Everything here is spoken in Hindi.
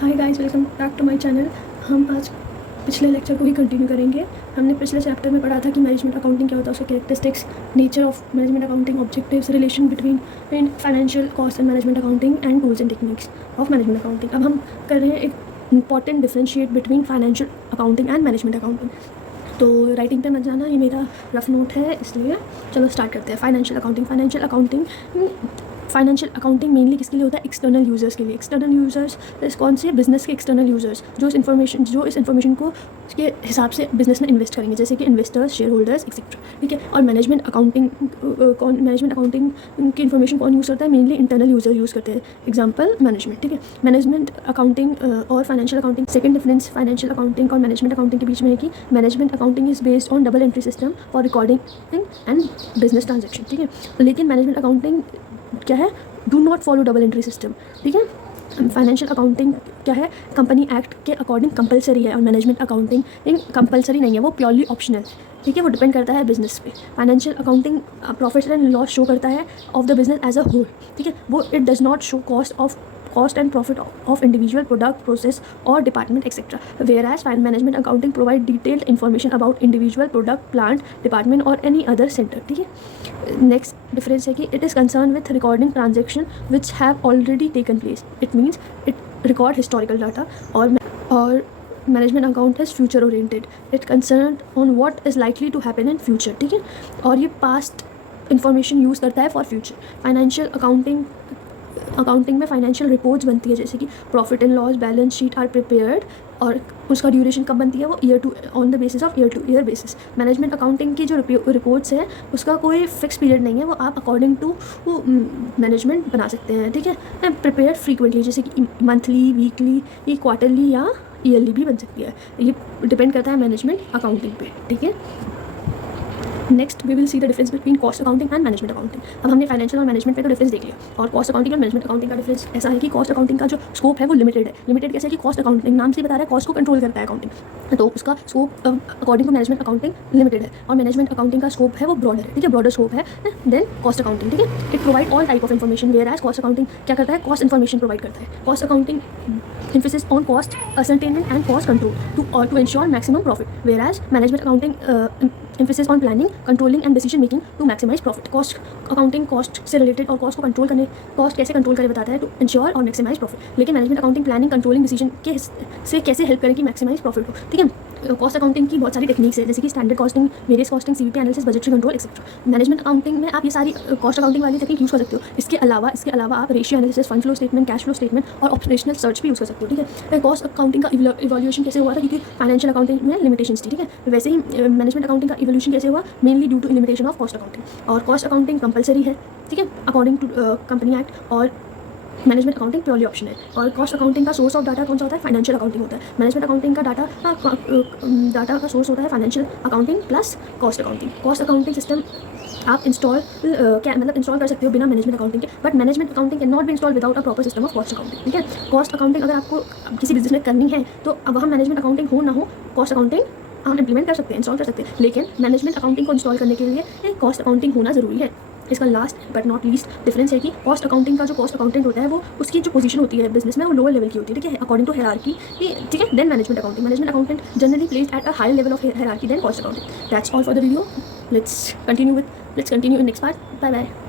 Hi guys, welcome back to my channel. हम आज पिछले लेक्चर को ही कंटिन्यू करेंगे। हमने पिछले चैप्टर में पढ़ा था कि मैनेजमेंट अकाउंटिंग क्या होता है, उसके characteristics, nature of management accounting, objectives, relation between financial cost and management accounting and tools and techniques of management accounting. अब हम कर रहे हैं एक important differentiate between financial accounting and management accounting. तो राइटिंग पे मत जाना, ये मेरा रफ नोट है, इसलिए चलो स्टार्ट करते हैं। फाइनेंशियल अकाउंटिंग मेनली किसके लिए होता है? एक्सटर्नल यूजर्स के लिए। एक्सटर्नल यूजर्स कौन से? बिजनेस के एक्सटर्नल यूजर्स जो इस इन्फॉर्मेशन को के हिसाब से बिजनेस में इन्वेस्ट करेंगे, जैसे कि इन्वेस्टर्स, शेयर होल्डर्स एक्सेट्रा, ठीक है। और मैनेजमेंट अकाउंटिंग की इन्फॉर्मेशन कौन यूज़ करता है? मेनली इंटरनल यूजर यूज़ करते हैं। एग्जाम्पल मैनेजमेंट, ठीक है। मैनेजमेंट अकाउंटिंग और financial accounting, second difference financial accounting और मैनेजमेंट अकाउंटिंग के बीच में है कि management accounting is based on double entry system for recording and business transaction, ठीक है। लेकिन मैनेजमेंट अकाउंटिंग क्या है? Do not follow double entry system, ठीक है। फाइनेंशियल अकाउंटिंग क्या है? कंपनी एक्ट के अकॉर्डिंग कंपलसरी है, और मैनेजमेंट अकाउंटिंग कंपलसरी नहीं है, वो प्योरली ऑप्शनल, ठीक है। वो डिपेंड करता है बिजनेस पे। Financial accounting profit and loss show करता है of the business as a whole, ठीक है। वो it does not show cost and profit of individual product, process or department etc. Whereas management accounting provide detailed information about individual product, plant, department or any other center, ठीक है। नेक्स्ट डिफरेंस है कि it is concerned with recording transaction which have already taken place. It means it record historical data, और management account is future oriented. It concern on what is likely to happen in future, ठीक है। और ये पास्ट इंफॉर्मेशन यूज़ करता है फॉर फ्यूचर। फाइनेंशियल अकाउंटिंग में फाइनेंशियल रिपोर्ट्स बनती है, जैसे कि profit and loss, balance sheet are prepared, और उसका ड्यूरेशन कब बनती है? वो on the basis of year to year basis. Management accounting की जो रिपोर्ट्स हैं उसका कोई फिक्स पीरियड नहीं है, वो आप अकॉर्डिंग टू मैनेजमेंट बना सकते हैं, ठीक है। प्रिपेयर्ड फ्रीक्वेंटली, जैसे कि मंथली, वीकली, क्वार्टरली या ईयरली भी बन सकती है। ये डिपेंड करता है मैनेजमेंट अकाउंटिंग पे, ठीक है। Next we will see the difference between cost accounting and management accounting. अब हमने फाइनेंशियल और मैनेजमेंट पे तो डिफरेंस देख लिया, और कॉस्ट अकाउंटिंग और मैनेजमेंट अकाउंटिंग का डिफरेंस ऐसा है कि कॉस्ट अकाउंटिंग का जो स्कोप है वो लिमिटेड है। लिमिटेड कैसे है कि कॉस्ट अकाउंटिंग नाम से बता रहा है कॉस्ट को कंट्रोल करता है अकाउंटिंग, तो उसका scope according to management accounting limited है। और मैनेजमेट अकाउंटिंग का स्कोप है वो ब्रॉडर है, ठीक है, ब्रॉडर स्कोप है देन कॉस्ट अकाउंटिंग, ठीक है। It provide all type of information, whereas cost accounting क्या करता है? कॉस्ट इन्फॉर्मेशन प्रोवाइड करता है। Cost accounting emphasis on cost ascertainment and cost control to ensure maximum profit, whereas management accounting emphasis on planning, controlling and decision making to maximize profit. Cost accounting cost से related और cost को control करने, cost कैसे control करे बताता है to ensure और maximize profit. लेकिन management accounting planning, controlling, decision के से कैसे help करे कि maximize profit हो, ठीक है। कॉस्ट अकाउंटिंग की बहुत सारी टेक्निक्स है, जैसे कि standard costing, various costing, CVP analysis, budgetary control etcetera. Management accounting में आप ये सारी कॉस्ट अकाउंटिंग वाली टेक्निक यूज़ कर सकते हो। इसके अलावा आप ratio analysis, fund flow statement, cash flow statement और ऑपरेशनल सर्च भी यूज़ कर सकते हो, ठीक है। कॉस्ट अकाउंटिंग का इवोल्यूशन कैसे हुआ था? क्योंकि फाइनेंशियल अकाउंटिंग में लिमिटेशंस थी, ठीक है। वैसे ही मैनेजमेंट अकाउंटिंग का इवोल्यूशन कैसे हुआ? Mainly due to limitation of cost accounting. और कॉस्ट अकाउंटिंग कंपलसरी है, ठीक है, अकॉर्डिंग टू कंपनी एक्ट, और मैनेजमेंट अकाउंटिंग प्योरली ऑप्शन है। और कॉस्ट अकाउंटिंग का सोर्स ऑफ डाटा कौन सा होता है? फाइनेंशियल अकाउंटिंग होता है। मैनेजमेंट अकाउंटिंग का डाटा का सोर्स होता है financial accounting plus cost accounting. Cost accounting system आप इंस्टॉल कर सकते हो बिना मैनेजमेंट अकाउंटिंग के, but management accounting can not be install without a proper system of cost accounting, ठीक है। कॉस्ट अकाउंटिंग अगर आपको किसी बिजनेस में करनी है तो अब वहाँ मैनेजमेंट अकाउंटिंग हो ना हो, कॉस्ट अकाउंटिंग हम इंप्लीमेंट कर सकते हैं, इंस्टॉल कर सकते हैं। लेकिन मैनेजमेंट अकाउंटिंग को इंस्टॉल करने के लिए कॉस्ट अकाउंटिंग होना ज़रूरी है। इसका last but not least difference है कि कॉस्ट अकाउंटिंग का जो कॉस्ट अकाउंटेंट होता है वो उसकी जो पोजीशन होती है बिजनेस में वो लोअर लेवल की होती है, ठीक है, अकॉर्डिंग टू हायरार्की, ठीक है। Then management accountant generally placed at a higher level of hierarchy than cost accounting. That's all for the video. Let's continue in next part. Bye bye.